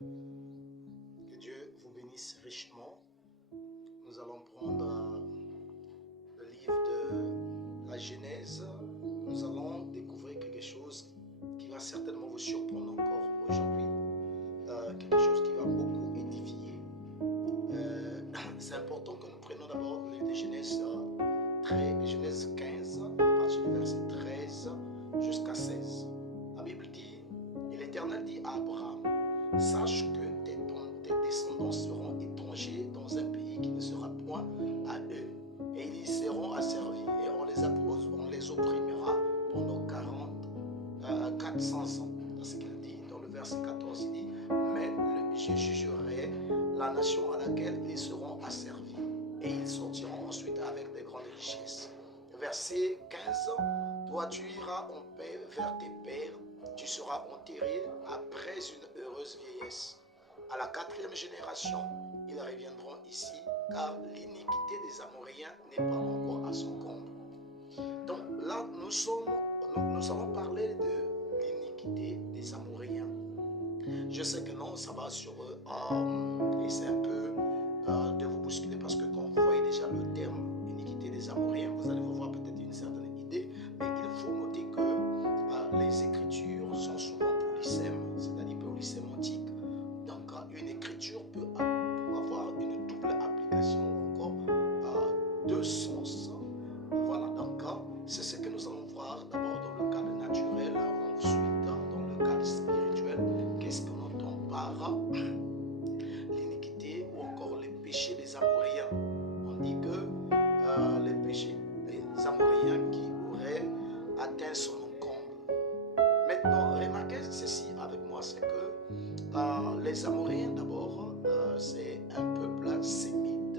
Que Dieu vous bénisse richement. Nous allons prendre le livre de la Genèse. Nous allons découvrir quelque chose qui va certainement vous surprendre encore aujourd'hui. Quelque chose qui va beaucoup édifier. C'est important que nous prenions d'abord le livre de Genèse, Genèse 15, à partir du verset 13 jusqu'à 16. La Bible dit, et l'Éternel dit à Abraham, sache que tes descendants seront étrangers dans un pays qui ne sera point à eux, et ils y seront asservis, et on les opprimera pendant 400 ans. C'est ce qu'il dit dans le verset 14. Il dit, mais je jugerai la nation à laquelle ils seront asservis, et ils sortiront ensuite avec de grandes richesses. Verset 15, toi tu iras en paix vers tes pères, tu seras enterré après une heureuse vieillesse. À la 4e génération, ils reviendront ici, car l'iniquité des Amoréens n'est pas encore à son comble. Donc là, nous allons parler de l'iniquité des Amoréens. Je sais que non, ça va sur eux, et c'est un peu de vous bousculer, parce que quand vous voyez déjà le terme iniquité des Amoréens, vous allez vous voir peut-être une certaine idée, mais il faut noter que les écritures sont souvent polysèmes, c'est-à-dire polysémantiques. Donc une écriture peut avoir une double application, encore deux sens. Voilà, donc c'est ce que nous allons voir d'abord dans le cadre naturel, ensuite dans le cadre spirituel. Qu'est-ce qu'on entend par l'iniquité ou encore les péchés des Amoréens? On dit que les péchés des Amoréens qui auraient atteint son comble. Maintenant, remarquez ceci avec moi, c'est que les Amoréens d'abord, c'est un peuple sémite,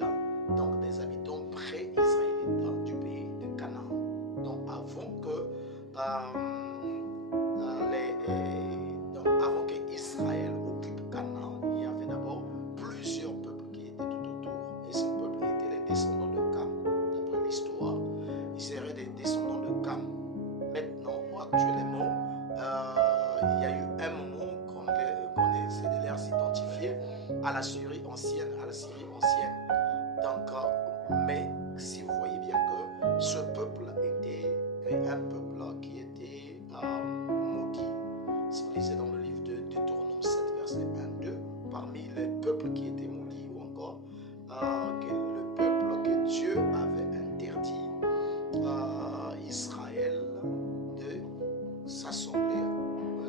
donc des habitants pré-israélites du pays de Canaan. Donc avant que Israël occupe Canaan, il y avait d'abord plusieurs peuples qui étaient tout autour, et ces peuples étaient les descendants de Cam. D'après l'histoire, ils seraient des descendants de Cam. Maintenant, actuellement, il y a eu un moment qu'on essaie de les identifier à la Syrie ancienne, Donc, mais si vous voyez bien que ce peuple était un peuple qui était maudit. Si vous lisez dans le livre de Deutéronome 7, verset 1-2, parmi les peuples qui étaient maudits, ou encore le peuple que Dieu avait interdit Israël de s'assembler,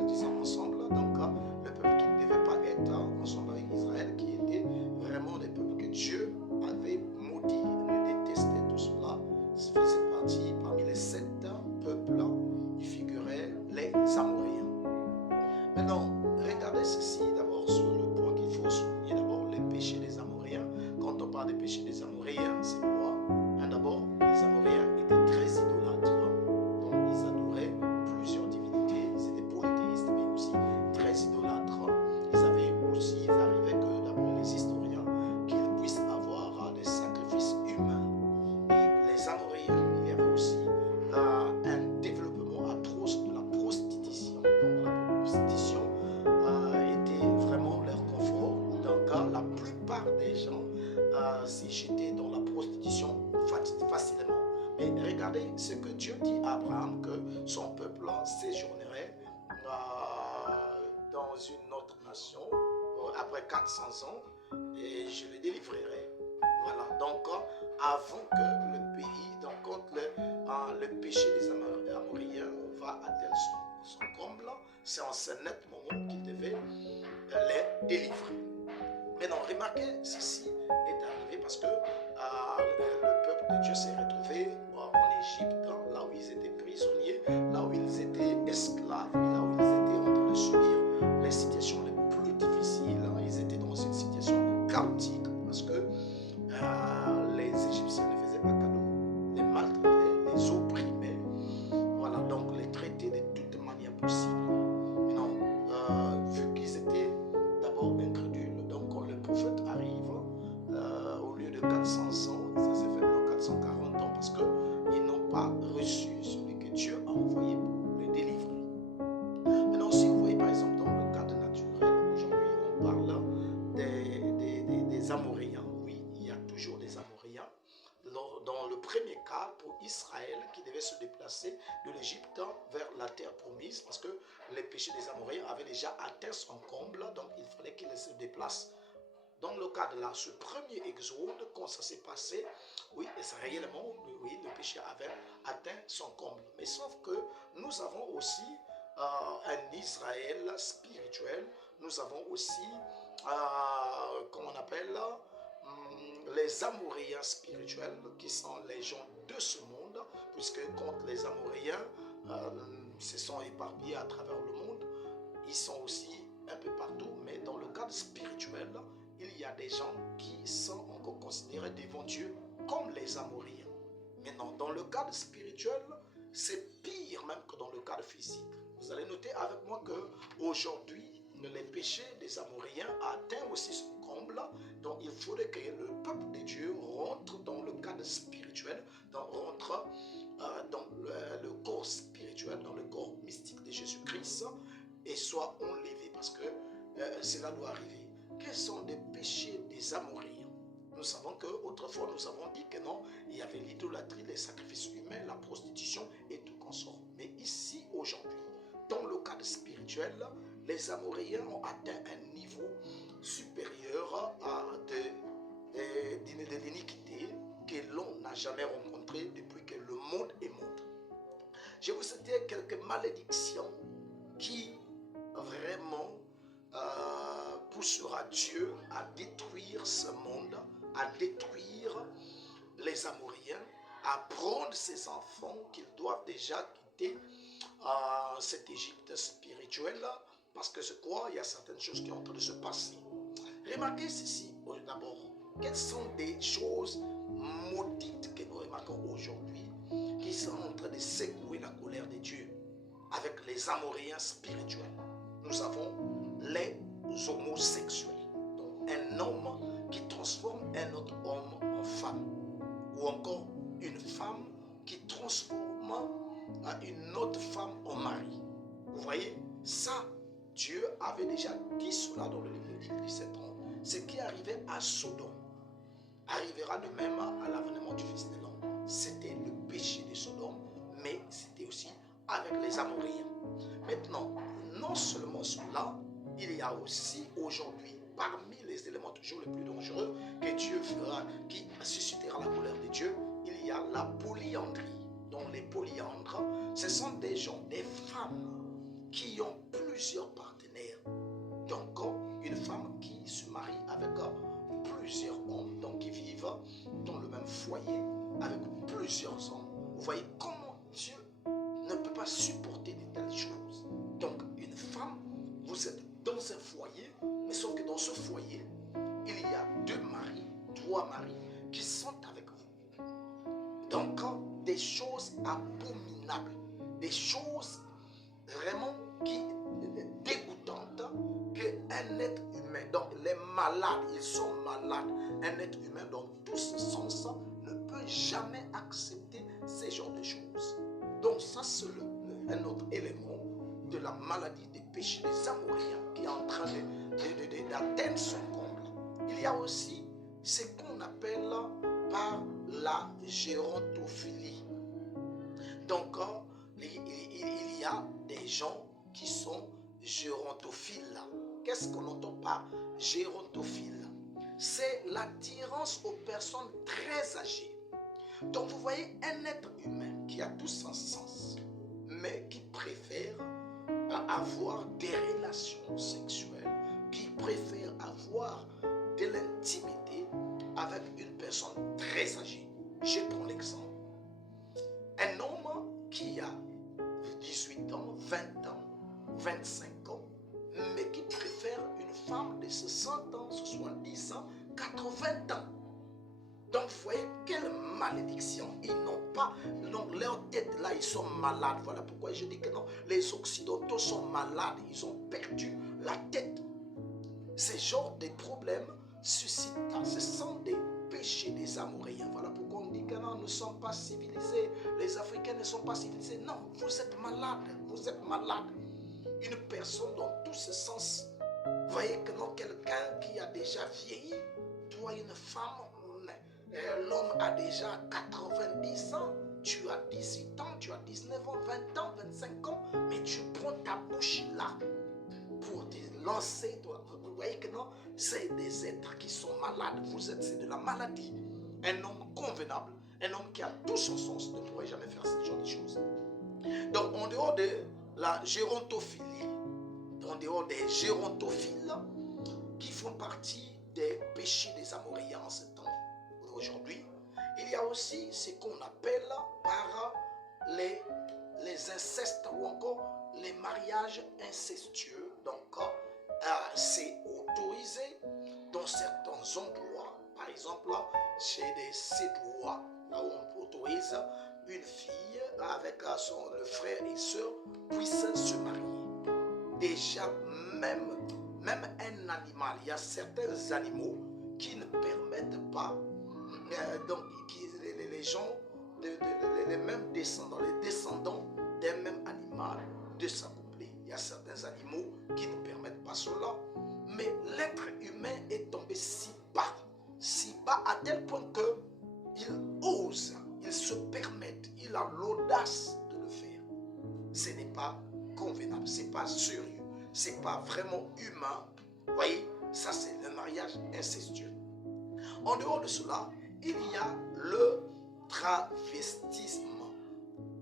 disons ensemble. Donc le peuple qui ne devait pas être ensemble avec Israël, qui était vraiment des peuples que Dieu avait maudits, ne détestait tout cela, faisait partie parmi les 7 peuples, il figurait les Amoréens. Maintenant, regardez ceci d'abord sur le point qu'il faut souligner, d'abord les péchés des Amoréens. Quand on parle des péchés des Amoréens, c'est quoi? D'abord, les Amoréens étaient très idolâtres, donc ils adoraient plusieurs divinités, ils étaient polythéistes, mais aussi très idolâtres. Il arrivait que, d'après les historiens, qu'ils puissent avoir des sacrifices humains. Et les Amoréens, il y avait aussi un développement atroce de la prostitution. Donc la prostitution était vraiment leur confort. Donc la plupart des gens s'y jetaient dans la prostitution facilement. Mais regardez ce que Dieu dit à Abraham, que son peuple séjournerait dans une autre nation après 400 ans, et je le délivrerai. Voilà, donc avant que le pays, donc quand le péché des Amoréens va atteindre son comble, c'est en ce net moment qu'il devait les délivrer. Maintenant, remarquez, ceci est arrivé parce que le peuple de Dieu s'est retrouvé en Égypte, là où ils étaient prisonniers, là où ils étaient esclaves, là où ils étaient en train de subir les situations les plus difficiles. Ils étaient dans une situation chaotique parce que les Égyptiens ne faisaient pas cadeau, les maltraitaient, les opprimaient, voilà, donc les traitaient de toutes manières possibles. Maintenant, vu qu'ils étaient d'abord incrédules, donc quand le prophète arrive, au lieu de 400 ans, ça s'est fait dans 440 ans parce qu'ils n'ont pas reçu celui que Dieu a envoyé pour les délivrer. Maintenant, si vous voyez par exemple dans le cadre naturel, aujourd'hui on parle se déplacer de l'Égypte vers la terre promise parce que les péchés des Amoréens avaient déjà atteint son comble, donc il fallait qu'ils se déplacent. Dans le cas de là, ce premier exode, quand ça s'est passé, oui, réellement, oui, le péché avait atteint son comble. Mais sauf que nous avons aussi un Israël spirituel, nous avons aussi, comment on appelle, les Amoréens spirituels, qui sont les gens de ce monde, puisque quand les Amoréens se sont éparpillés à travers le monde, ils sont aussi un peu partout, mais dans le cadre spirituel, il y a des gens qui sont encore considérés devant Dieu comme les Amoréens. Maintenant, dans le cadre spirituel, c'est pire même que dans le cadre physique. Vous allez noter avec moi que aujourd'hui, les péchés des Amoréens atteignent aussi son comble. Donc, il faudrait que le peuple de Dieu rentre dans le cadre spirituel, rentre dans le corps spirituel, dans le corps mystique de Jésus-Christ et soit enlevé parce que cela doit arriver. Quels sont les péchés des Amoréens? Nous savons qu'autrefois nous avons dit que non, il y avait l'idolâtrie, les sacrifices humains, la prostitution et tout consort. Mais ici, aujourd'hui, dans le cadre spirituel, les Amoréens ont atteint un niveau supérieur à de l'iniquité que l'on n'a jamais rencontré depuis que le monde est monde. Je vais vous citer quelques malédictions qui vraiment poussera Dieu à détruire ce monde, à détruire les Amoréens, à prendre ses enfants qu'ils doivent déjà quitter cette Égypte spirituelle, parce que c'est quoi? Il y a certaines choses qui sont en train de se passer. Remarquez ceci d'abord. Quelles sont des choses maudites que nous remarquons aujourd'hui qui sont en train de secouer la colère de Dieu avec les Amoréens spirituels? Nous avons les homosexuels. Donc un homme qui transforme un autre homme en femme. Ou encore une femme qui transforme une autre femme en mari. Vous voyez, ça, Dieu avait déjà dit cela dans le livre de 17 ans. Ce qui arrivait à Sodome arrivera de même à l'avènement du Fils de l'homme. C'était le péché de Sodome, mais c'était aussi avec les Amoréens. Maintenant, non seulement cela, il y a aussi aujourd'hui, parmi les éléments toujours les plus dangereux que Dieu fera, qui suscitera la colère de Dieu, il y a la polyandrie. Donc les polyandres, ce sont des gens, des femmes qui ont plusieurs partenaires. Donc une femme qui se marie avec plusieurs hommes, donc qui vivent dans le même foyer avec plusieurs hommes. Vous voyez comment Dieu ne peut pas supporter de telles choses. Donc une femme, vous êtes dans un foyer, mais sauf que dans ce foyer, il y a 2 maris, 3 maris qui sont avec vous. Donc des choses abominables, des choses vraiment dégoûtantes qu'un être humain, donc les malades, ils sont malades, un être humain dans tout ce sens ne peut jamais accepter ces genres de choses. Donc ça c'est un autre élément de la maladie des péchés des Amoréens qui est en train d'atteindre son comble. Il y a aussi ce qu'on appelle par la gérontophilie. Donc il y a des gens qui sont gérontophiles. Qu'est-ce qu'on entend par gérontophile? C'est l'attirance aux personnes très âgées. Donc vous voyez un être humain qui a tout son sens, mais qui préfère avoir des relations sexuelles, qui préfère avoir de l'intimité avec une personne très âgée. Je prends l'exemple. Un homme qui a 18 ans, 20 ans, 25 ans, mais qui préfère une femme de 60 ans, 70 ans, 80 ans. Donc, vous voyez quelle malédiction. Ils n'ont pas, donc leur tête là, ils sont malades. Voilà pourquoi je dis que non, les Occidentaux sont malades. Ils ont perdu la tête. Ces genres de problèmes suscitent, ce sont des péchés des Amoréens. Voilà pourquoi on dit que non, nous ne sommes pas civilisés. Les Africains ne sont pas civilisés. Non, vous êtes malades. Vous êtes malades. Une personne dans tous ces sens. Vous voyez que non, quelqu'un qui a déjà vieilli, toi, une femme, l'homme a déjà 90 ans, tu as 18 ans, tu as 19 ans, 20 ans, 25 ans, mais tu prends ta bouche là pour te lancer. Vous voyez que non, c'est des êtres qui sont malades. C'est de la maladie. Un homme convenable, un homme qui a tout son sens ne pourrait jamais faire ce genre de choses. Donc, en dehors de la gérontophilie, en dehors des gérontophiles qui font partie des péchés des amoureux en ce temps aujourd'hui, il y a aussi ce qu'on appelle par les incestes ou encore les mariages incestueux. Donc, c'est autorisé dans certains endroits, par exemple chez des Sédouas, là où on autorise une fille avec le frère et soeur puissent se marier. Déjà, même un animal, il y a certains animaux qui ne permettent pas, donc les gens, les mêmes descendants, les descendants d'un même animal de s'accoupler. Il y a certains animaux qui ne permettent pas cela, mais l'être humain est tombé si bas à tel point que il ose, il se permet, il a l'audace de le faire. Ce n'est pas convenable, ce n'est pas sérieux, ce n'est pas vraiment humain. Vous voyez, ça c'est le mariage incestueux. En dehors de cela, il y a le travestisme.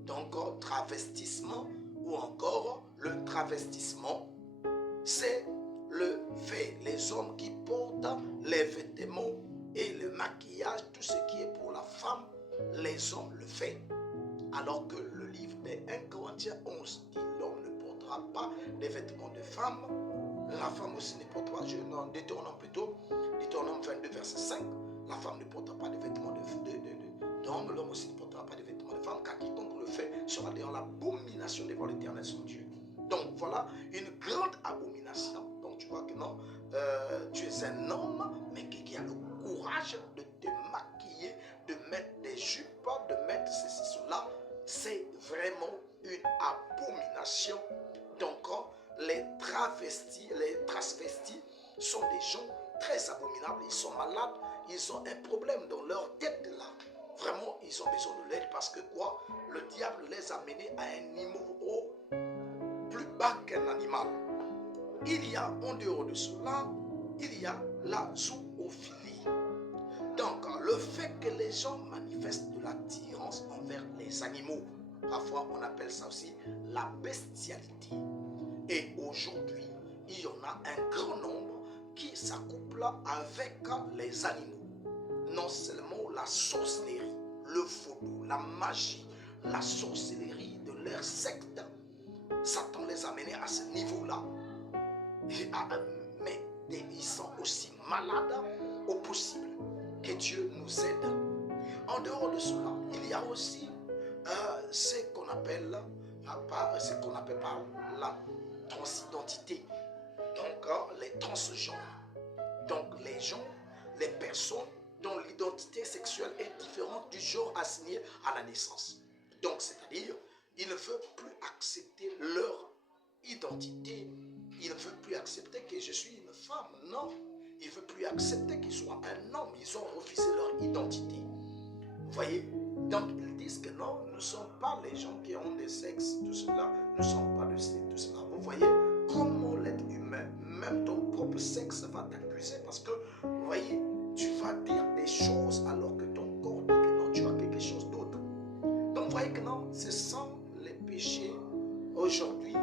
Donc, travestissement ou encore le travestissement, c'est le fait, les hommes qui portent les vêtements et le maquillage, tout ce qui est pour la femme, les hommes le font. Alors que le livre des 1 Corinthiens 11 dit l'homme ne portera pas des vêtements de femme, la femme aussi ne portera pas, Deutéronome 22 verset 5, la femme ne portera pas de vêtements d'homme, l'homme aussi ne portera pas de vêtements de femme, car quiconque le fait sera dans l'abomination devant l'Éternel son Dieu. Donc voilà une grande abomination. Donc tu vois que non, tu es un homme, mais qui a le courage de te maquiller, de mettre des jupes, de mettre ceci, cela. C'est vraiment une abomination. Donc les transvestis sont des gens très abominables. Ils sont malades, ils ont un problème dans leur tête là. Vraiment, ils ont besoin de l'aide parce que quoi? Le diable les a menés à un niveau plus bas qu'un animal. Il y a, en dehors de cela, il y a la zoophilie. Donc, le fait que les gens manifestent de l'attirance envers les animaux, parfois on appelle ça aussi la bestialité. Et aujourd'hui, il y en a un grand nombre qui s'accouplent avec les animaux. Non seulement la sorcellerie, le vaudou, la magie, la sorcellerie de leur secte. Satan les a menés à ce niveau-là. Mais ils sont aussi malades au possible. Que Dieu nous aide. En dehors de cela, il y a aussi ce qu'on appelle par la transidentité. Donc, les transgenres. Donc, les gens, les personnes dont l'identité sexuelle est différente du genre assigné à la naissance. Donc, c'est-à-dire, ils ne veulent plus accepter leur identité. Ils ne veulent plus accepter que je suis une femme. Non. Ils ne veulent plus accepter qu'ils soient un homme. Ils ont refusé leur identité. Vous voyez? Donc, ils disent que non, nous ne sommes pas les gens qui ont des sexes, tout cela. Nous ne sommes pas de tout cela. Vous voyez comment l'être humain, même ton propre sexe, va t'accuser parce que, vous voyez, tu vas dire des choses alors que ton corps dit que non, tu as quelque chose d'autre. Donc, vous voyez que non, ce sont les péchés aujourd'hui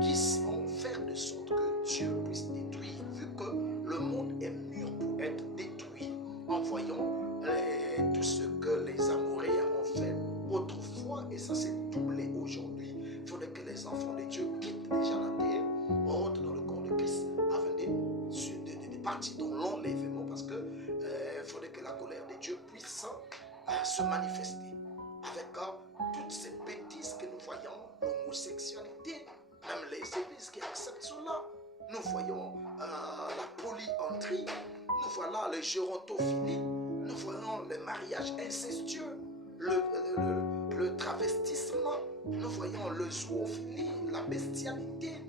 qui vont faire de sorte que Dieu puisse détruire, vu que le monde est mûr pour être détruit en voyant tout ce que les Amoréens ont fait autrefois, et ça s'est doublé aujourd'hui. Il faudrait que les enfants de Dieu quittent déjà la terre, rentrent dans le corps de Christ afin de partir dans l'enlèvement, parce que il faudrait que la colère de Dieu puisse se manifester avec toutes ces bêtises que nous voyons, l'homosexualité, même les églises qui acceptent cela. Nous voyons la polyandrie, nous voyons les gérontophilie, nous voyons le mariage incestueux, le travestissement, nous voyons le zoophilie, la bestialité,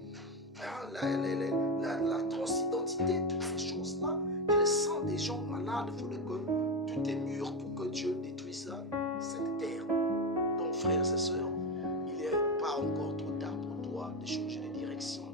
la transidentité, toutes ces choses-là. Ils sont des gens malades. Il faudrait que tout est mûr pour que Dieu détruise cette terre. frères et sœurs, il n'est pas encore trop tard pour toi de changer de direction.